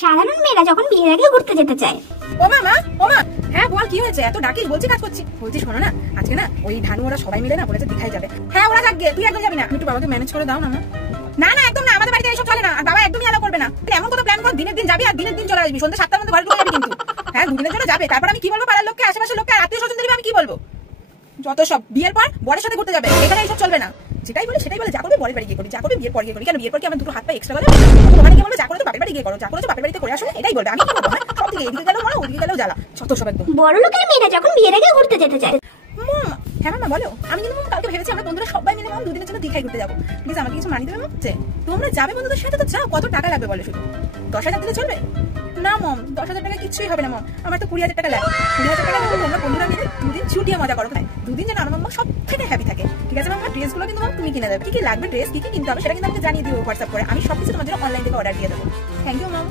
সাধারণ মেয়েরা যখন বিয়ের আগে ঘুরতে যেতে চায়। ও মা, হ্যাঁ বল কি হয়েছে? এত ডাকিস, বলছি কাজ করছি। বলছি শোনো না, আজকে না ওই ধানু ওরা সবাই মিলে না বলেছে দীঘায় যাবে। হ্যাঁ ওরা যাবে, তুই একদম যাবি না? একটু বাবাকে ম্যানেজ করে দাও না। না না একদম না, আমাদের বাড়িতে এইসব চলে না, আর বাবা একদমই আলাদা করবে না। এমন কোনো প্ল্যান কর, দিনের দিন যাবি আর দিনের দিন চলে আসবি, সন্ধ্যা 7টার মধ্যে ঘরে ঢুকে যাবি কিন্তু। হ্যাঁ দুদিনের জন্য যাবে, তারপর আমি কি বলবো পাড়ার লোককে, আশেপাশের লোককে, আত্মীয় স্বজনদের আমি কি বলবো? যত সব বিয়ের পর বরের সাথে ঘুরতে যাবে, এখানে এইসব চলবে না। যেটাই বলে সেটাই বলে, যা করবে বরের বাড়ি গিয়ে করি, যা করবে বিয়ের পর গিয়ে করি। কেন বিয়ের পর কি আমার দুটো হাত পা এক্সট্রা বলে? ওখানে গিয়ে বলবে যা করে তো বাপের বাড়ি গিয়ে করো, যা করে তো বাপের বাড়িতে করে আসো, এটাই বলবে। আমি কি করবো? হ্যাঁ সব দিকে, এদিকে গেলেও মনে, ওদিকে গেলেও জ্বালা, যত সব একদম। বড় লোকের মেয়েরা যখন বিয়ের আগে ঘুরতে যেতে চায়। হ্যাঁ মামা বলো। আমি কিন্তু কালকে ভেবেছি আমরা বন্ধুরা সবাই মিলে দুদিনের জন্য দীঘায় ঘুরতে যাবো। প্লিজ আমাকে কিছু মানিয়ে দেবে হচ্ছে? তোমরা যাবে বন্ধুদের সাথে তো যাও, কত টাকা লাগবে বলো? শুধু 10,000 দিলে চলবে? না মম, 10,000 টাকা কিছুই হবে না মম, আমার তো 20,000 টাকা লাগবে। 20,000 টাকা লাগবে, তোমরা বন্ধুরা মিলে দুদিন ছুটিয়ে মজা করো। দুদিন যেন আমার মাম্মা সব থেকে হ্যাপি থাকে। ঠিক আছে মাম্মা? ড্রেসগুলো কিন্তু তুমি কিনে দেবে। কি কি লাগবে, ড্রেস কি কি কিনতে হবে সেটা কিন্তু আমাকে জানিয়ে দিও হোয়াটসঅ্যাপ করে। আমি সবকিছু তোমার জন্য অনলাইন থেকে অর্ডার দিয়ে দেবো। Thank you ma'am.